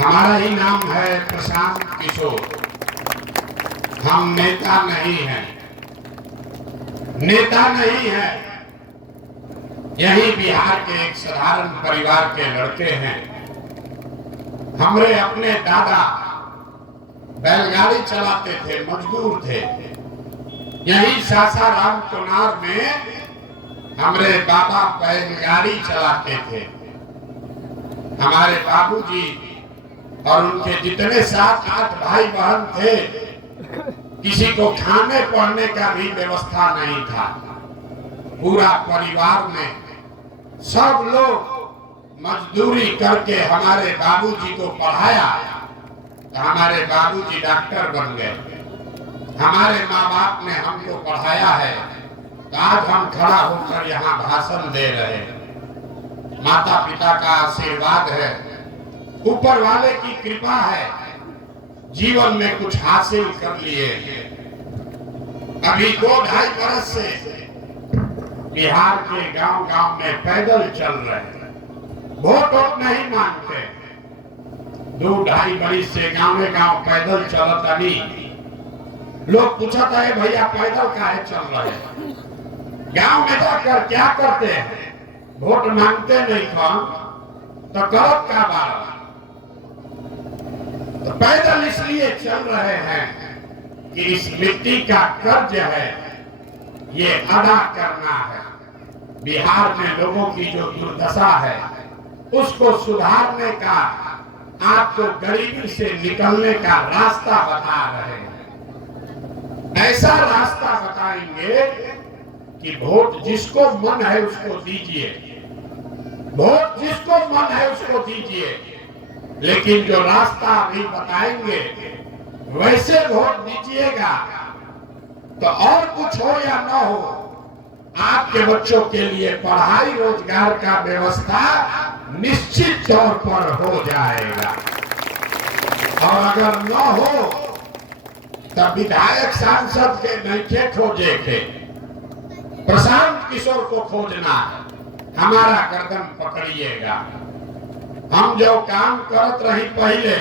हमारा ही नाम है प्रशांत किशोर। हम नेता नहीं हैं, नेता नहीं है। यही बिहार के एक साधारण परिवार के लड़के हैं। हमारे अपने दादा बैलगाड़ी चलाते थे, मजदूर थे। यही सासाराम चुनार में हमारे बाबा बैलगाड़ी चलाते थे। हमारे बाबूजी और उनके जितने 7-8 भाई बहन थे, किसी को खाने पढ़ने का भी व्यवस्था नहीं था। पूरा परिवार में सब लोग मजदूरी करके हमारे बाबूजी को पढ़ाया, तो हमारे बाबूजी डॉक्टर बन गए। हमारे माँ बाप ने हमको पढ़ाया है, तो आज हम खड़ा होकर यहाँ भाषण दे रहे हैं। माता पिता का आशीर्वाद है, ऊपर वाले की कृपा है, जीवन में कुछ हासिल कर लिए। अभी 2-2.5 बरस से बिहार के गांव-गांव में पैदल चल रहे हैं, वोट नहीं मांगते। 2-2.5 बरस से गांव-गांव पैदल चलता नहीं। लोग पूछता है भैया पैदल काहे चल रहे हैं, गांव में जाकर क्या करते हैं? वोट मांगते नहीं कौन तो गलत का बात। तो पैदल इसलिए चल रहे हैं कि इस मिट्टी का कर्ज है, ये अदा करना है। बिहार में लोगों की जो दुर्दशा है उसको सुधारने का, आपको गरीबी से निकलने का रास्ता बता रहे हैं। ऐसा रास्ता बताएंगे कि वोट जिसको मन है उसको दीजिए, वोट जिसको मन है उसको दीजिए, लेकिन जो रास्ता अभी बताएंगे वैसे वोट दीजिएगा तो और कुछ हो या न हो, आपके बच्चों के लिए पढ़ाई रोजगार का व्यवस्था निश्चित तौर पर हो जाएगा। और अगर न हो तब विधायक सांसद के नहीं खोजे के, प्रशांत किशोर को खोजना है। हमारा गर्दन पकड़िएगा। हम जो काम करत रही पहले,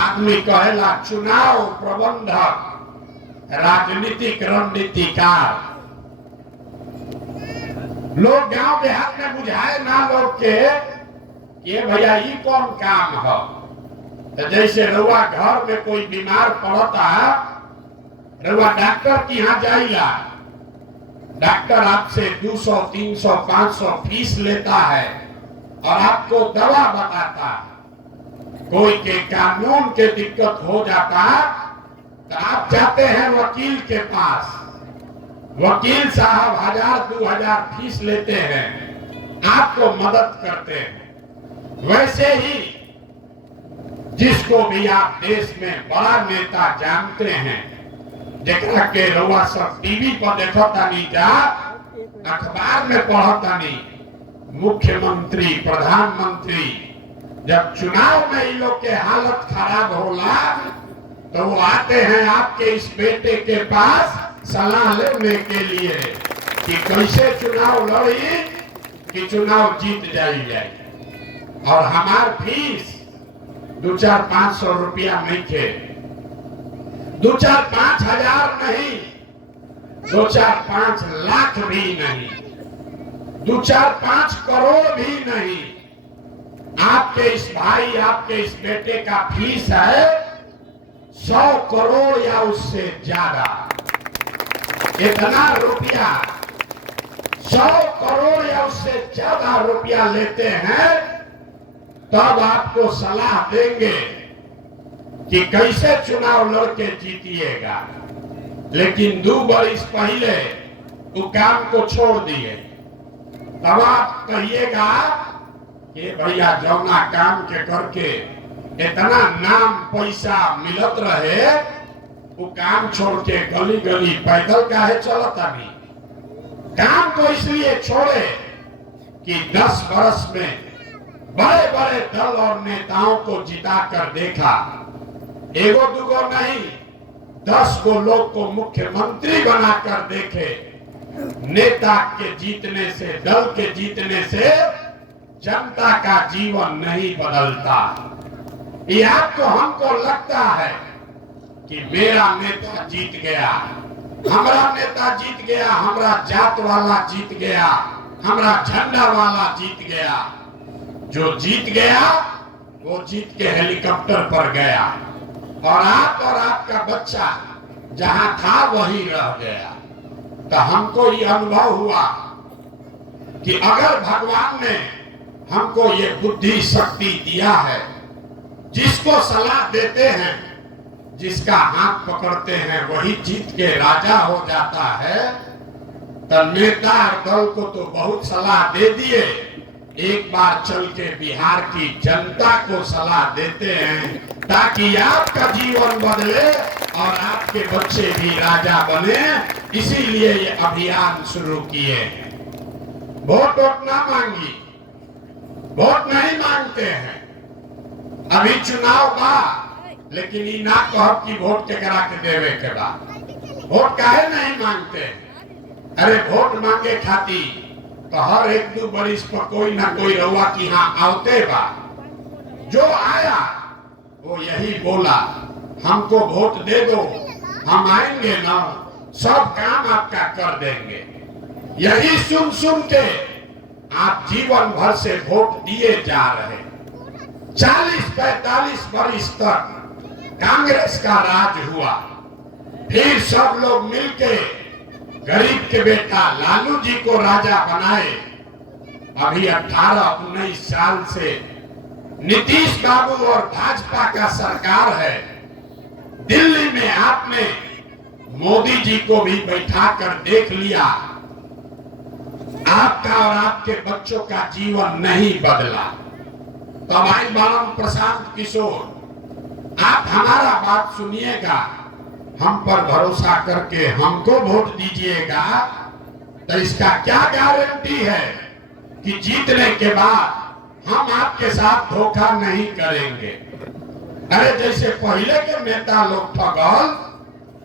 आदमी कहेला चुनाव प्रबंधक, राजनीतिक रणनीतिकार। लोग गांव देहात में बुझाए ना लोग के ये भैया ये कौन काम है। तो जैसे रउआ घर में कोई बीमार पड़ता, रउआ डॉक्टर के यहाँ जाइला, डॉक्टर आपसे 200, 300, 500 फीस लेता है और आपको दवा बताता है। कोई के कानून के दिक्कत हो जाता तो आप जाते हैं वकील के पास, वकील साहब 1000-2000 फीस लेते हैं, आपको मदद करते हैं। वैसे ही जिसको भी आप देश में बड़ा नेता जानते हैं, जेकरा के रउआ सब टीवी पर देखता नहीं, जा अखबार में पढ़ता नहीं, मुख्यमंत्री प्रधानमंत्री, जब चुनाव में इन लोग के हालत खराब होला तो वो आते हैं आपके इस बेटे के पास सलाह लेने के लिए कि कैसे चुनाव लड़ी कि चुनाव जीत जाए। और हमार फीस 2-4-500 रुपया नहीं थे, 2-4-5 हजार नहीं, 2-4-5 लाख भी नहीं, 2-4-5 करोड़ भी नहीं। आपके इस भाई, आपके इस बेटे का फीस है 100 करोड़ या उससे ज्यादा। इतना रुपया 100 करोड़ या उससे ज्यादा रुपया लेते हैं, तब आपको सलाह देंगे कि कैसे चुनाव लड़के जीतिएगा। लेकिन 2 बरस पहले वो काम को छोड़ दिए, तब आप कहिएगा कि भैया जौना काम के करके इतना नाम पैसा मिलत रहे, वो काम छोड़ के गली गली पैदल काहे चलता नहीं। काम को इसलिए छोड़े कि 10 बरस में बड़े बड़े दल और नेताओं को जिता कर देखा, एगो दुगो नहीं 10 को लोग को मुख्यमंत्री बनाकर देखे। नेता के जीतने से, दल के जीतने से जनता का जीवन नहीं बदलता। ये आपको हमको लगता है कि मेरा नेता जीत गया, हमारा नेता जीत गया, हमारा जात वाला जीत गया, हमारा झंडा वाला जीत गया। जो जीत गया वो जीत के हेलीकॉप्टर पर गया और आपका बच्चा जहां था वहीं रह गया। तो हमको ये अनुभव हुआ कि अगर भगवान ने हमको ये बुद्धि शक्ति दिया है, जिसको सलाह देते हैं, जिसका हाथ पकड़ते हैं वही जीत के राजा हो जाता है। तो नेता दल को तो बहुत सलाह दे दिए, एक बार चल के बिहार की जनता को सलाह देते हैं ताकि आपका जीवन बदले और आपके बच्चे भी राजा बने। इसीलिए ये अभियान शुरू किए हैं। वोट ना मांगी, वोट नहीं मांगते हैं। अभी चुनाव बा, लेकिन ये ना कहब कि वोट के करा के देवे के बाद वोट काहे नहीं मांगते। अरे वोट मांगे खाती तो हर एक दो बरिस पर कोई ना कोई रउआ की यहाँ आवते बा। जो आया वो यही बोला, हमको वोट दे दो, हम आएंगे ना, सब काम आपका कर देंगे। यही सुन सुन के आप जीवन भर से वोट दिए जा रहे। 40-45 वर्ष तक कांग्रेस का राज हुआ, फिर सब लोग मिलके गरीब के बेटा लालू जी को राजा बनाए। अभी 18-19 साल से नीतीश बाबू और भाजपा का सरकार है। दिल्ली में आपने मोदी जी को भी बैठा कर देख लिया, आपका और आपके बच्चों का जीवन नहीं बदला। तब आई बालम प्रशांत किशोर, आप हमारा बात सुनिएगा, हम पर भरोसा करके हमको वोट दीजिएगा। तो इसका क्या गारंटी है कि जीतने के बाद हम आपके साथ धोखा नहीं करेंगे। अरे जैसे पहले के नेता लोग ठगल,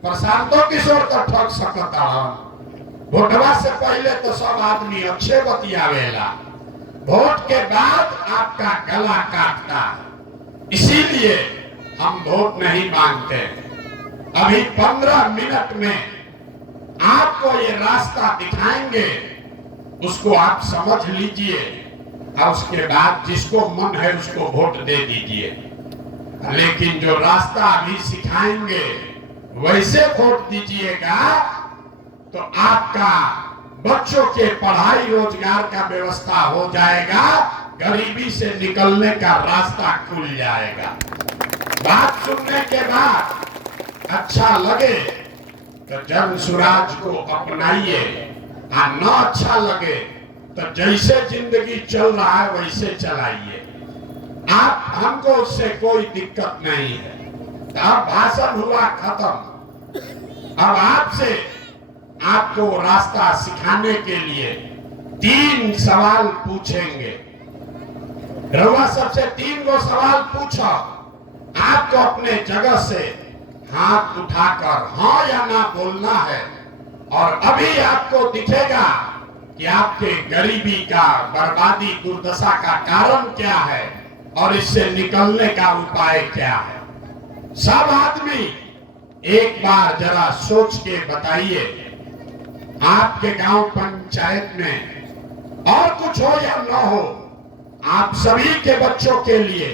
प्रशांतो किशोर तो ठग सकता। वोटवा से पहले तो सब आदमी अच्छे बतियावेला, वोट के बाद आपका गला काटता। इसीलिए हम वोट नहीं मांगते। अभी 15 मिनट में आपको ये रास्ता दिखाएंगे, उसको आप समझ लीजिए और उसके बाद जिसको मन है उसको वोट दे दीजिए। लेकिन जो रास्ता अभी सिखाएंगे वैसे वोट दीजिएगा तो आपका बच्चों के पढ़ाई रोजगार का व्यवस्था हो जाएगा, गरीबी से निकलने का रास्ता खुल जाएगा। बात सुनने के बाद अच्छा लगे तो जन स्वराज को अपनाइए, और न अच्छा लगे तो जैसे जिंदगी चल रहा है वैसे चलाइए। आप हमको उससे कोई दिक्कत नहीं है। अब भाषण हुआ खत्म। अब आपसे आपको रास्ता सिखाने के लिए 3 सवाल पूछेंगे। रउआ सबसे 3 गो सवाल पूछो। आपको अपने जगह से हाथ उठाकर हाँ या ना बोलना है। और अभी आपको दिखेगा कि आपके गरीबी का, बर्बादी, दुर्दशा का कारण क्या है और इससे निकलने का उपाय क्या है। सब आदमी एक बार जरा सोच के बताइए, आपके गांव पंचायत में और कुछ हो या न हो, आप सभी के बच्चों के लिए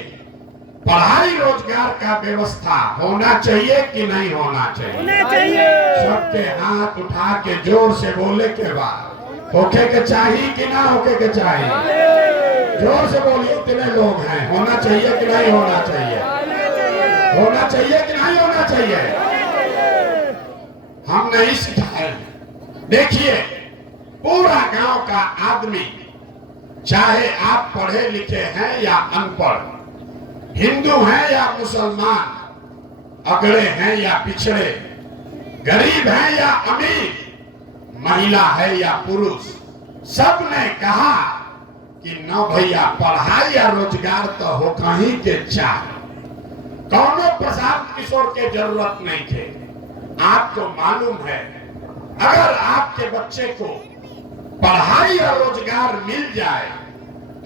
पढ़ाई रोजगार का व्यवस्था होना चाहिए कि नहीं होना चाहिए? होना चाहिए। सबके हाथ उठा के जोर से बोले के बाद होके के चाहिए कि ना होके के चाहिए? जोर से बोलिए, कितने लोग हैं? होना चाहिए कि नहीं होना चाहिए? होना चाहिए कि नहीं होना चाहिए? हम नहीं सिखाए। देखिए, पूरा गांव का आदमी, चाहे आप पढ़े लिखे हैं या अनपढ़, हिंदू हैं या मुसलमान, अगड़े हैं या पिछड़े, गरीब हैं या अमीर, महिला है या पुरुष, सब ने कहा कि न भैया पढ़ाई या रोजगार तो हो कहीं के चाहे। कौनो प्रशांत किशोर के जरूरत नहीं थे। आपको मालूम है, अगर आपके बच्चे को पढ़ाई और रोजगार मिल जाए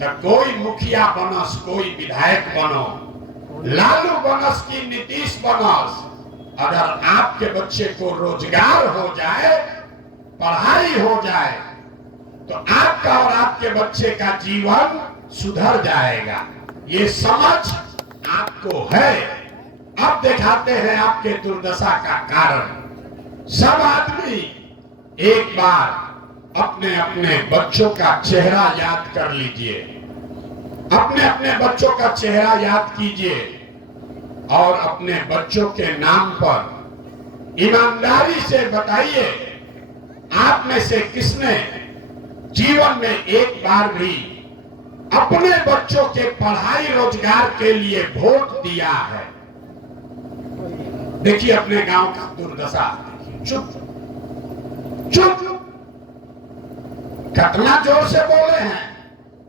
तो कोई मुखिया बनो, कोई विधायक बनो, लालू बनस की नीतीश बनस। अगर आपके बच्चे को रोजगार हो जाए, पढ़ाई हो जाए, तो आपका और आपके बच्चे का जीवन सुधर जाएगा। ये समझ आपको है। अब दिखाते हैं आपके दुर्दशा का कारण। सब आदमी एक बार अपने अपने बच्चों का चेहरा याद कर लीजिए, अपने अपने बच्चों का चेहरा याद कीजिए और अपने बच्चों के नाम पर ईमानदारी से बताइए, आप में से किसने जीवन में एक बार भी अपने बच्चों के पढ़ाई रोजगार के लिए वोट दिया है? देखिए अपने गांव का दुर्दशा। चुप चुप, कितना जोर से बोले हैं।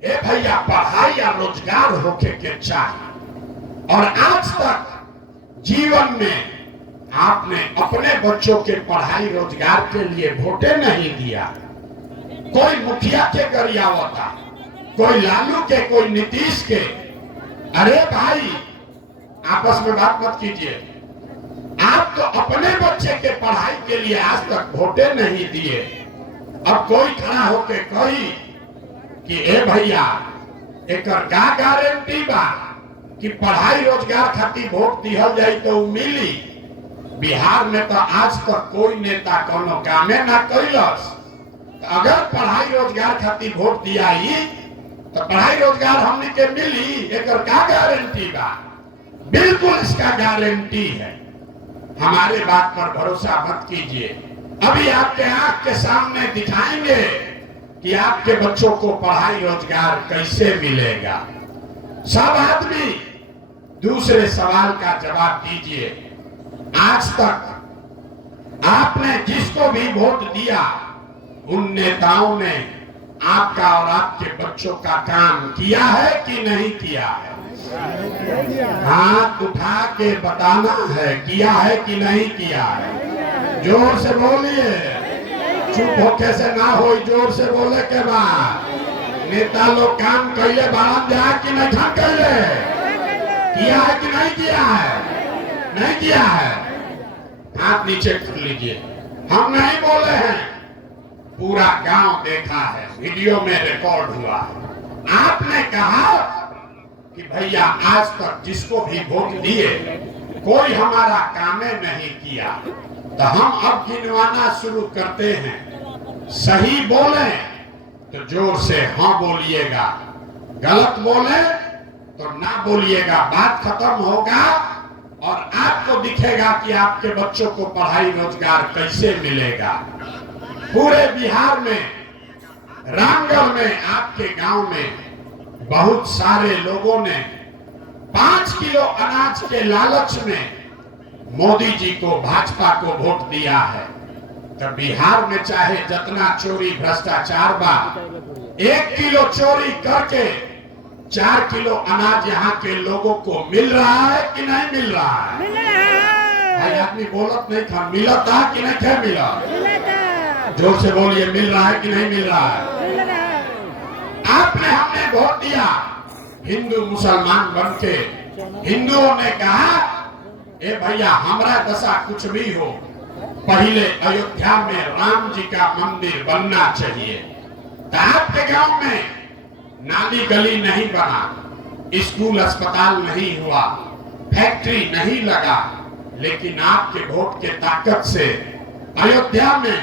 ए भैया, पढ़ाई या रोजगार होके के चाहिए। और आज तक जीवन में आपने अपने बच्चों के पढ़ाई रोजगार के लिए वोटे नहीं दिया। कोई मुखिया के गरियावता, कोई लालू के, कोई नीतीश के। अरे भाई, आपस में बात मत कीजिए। आप तो अपने बच्चे के पढ़ाई के लिए आज तक वोटे नहीं दिए। अब कोई खड़ा होके कही कि ए भैया, एक का गारंटी बा कि पढ़ाई रोजगार खातिर वोट दिहल जाई तो मिली। बिहार में तो आज तक कोई नेता कोनो कामे ना कैलस। अगर पढ़ाई रोजगार खातिर वोट दिया तो पढ़ाई रोजगार हमने के मिली, एक का गारंटी बा? बिल्कुल इसका गारंटी है। हमारे बात पर भरोसा मत कीजिए। अभी आपके आंख के सामने दिखाएंगे कि आपके बच्चों को पढ़ाई रोजगार कैसे मिलेगा। सब आदमी दूसरे सवाल का जवाब दीजिए। आज तक आपने जिसको भी वोट दिया, उन नेताओं ने आपका और आपके बच्चों का काम किया है कि नहीं किया है? हाथ उठा के बताना है, किया है कि नहीं किया है। जोर से बोलिए, चुप होके से ना हो, जोर से बोले के बाद। नेता लोग काम कैले बारम जा कि नहीं काम कैले, किया है कि नहीं किया है? नहीं किया है। हाथ नीचे कर लीजिए। हम नहीं बोले हैं, पूरा गांव देखा है, वीडियो में रिकॉर्ड हुआ है। आपने कहा कि भैया, आज तक जिसको भी वोट दिए कोई हमारा कामे नहीं किया। तो हम अब गिनवाना शुरू करते हैं। सही बोले तो जोर से हाँ बोलिएगा, गलत बोले तो ना बोलिएगा। बात खत्म होगा और आपको दिखेगा कि आपके बच्चों को पढ़ाई रोजगार कैसे मिलेगा। पूरे बिहार में, रामगढ़ में, आपके गांव में बहुत सारे लोगों ने 5 किलो अनाज के लालच में मोदी जी को, भाजपा को वोट दिया है। तो बिहार में चाहे जितना चोरी भ्रष्टाचार बा, 1 किलो चोरी करके 4 किलो अनाज यहाँ के लोगों को मिल रहा है कि नहीं मिल रहा है? भाई आदमी बोलत नहीं था, मिलत था कि नहीं था? मिला। जोर से बोलिए, मिल रहा है कि नहीं मिल रहा है? आपने, हमने वोट दिया हिंदू मुसलमान बनके। हिंदुओं ने कहा, ए भैया, हमारा दशा कुछ भी हो, पहले अयोध्या में राम जी का मंदिर बनना चाहिए। तो आपके गांव में नाली गली नहीं बना, स्कूल अस्पताल नहीं हुआ, फैक्ट्री नहीं लगा, लेकिन आपके वोट के ताकत से अयोध्या में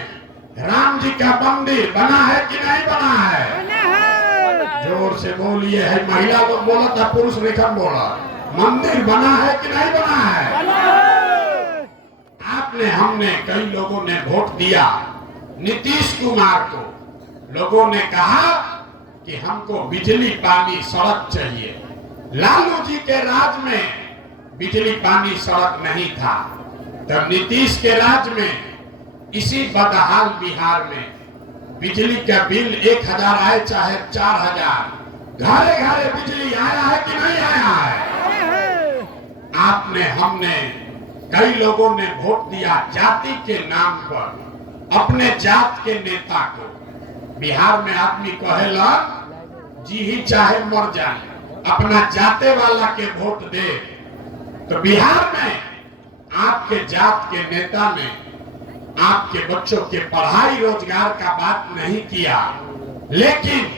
राम जी का मंदिर बना है कि नहीं बना है? जोर से बोलिए। है महिला लोग बोला था, पुरुष निकम बोला। मंदिर बना है कि नहीं बना है? आपने, हमने, कई लोगों ने वोट दिया नीतीश कुमार को। लोगों ने कहा कि हमको बिजली पानी सड़क चाहिए। लालू जी के राज में बिजली पानी सड़क नहीं था, तब नीतीश के राज में इसी बदहाल बिहार में बिजली का बिल 1000 आए चाहे 4000, घरे घरे बिजली आया है कि नहीं आया है? आपने, हमने, कई लोगों ने वोट दिया जाति के नाम पर, अपने जात के नेता को। बिहार में आदमी कहेला, जी ही चाहे मर जाए, अपना जाते वाला के वोट दे। तो बिहार में आपके जात के नेता ने आपके बच्चों के पढ़ाई रोजगार का बात नहीं किया, लेकिन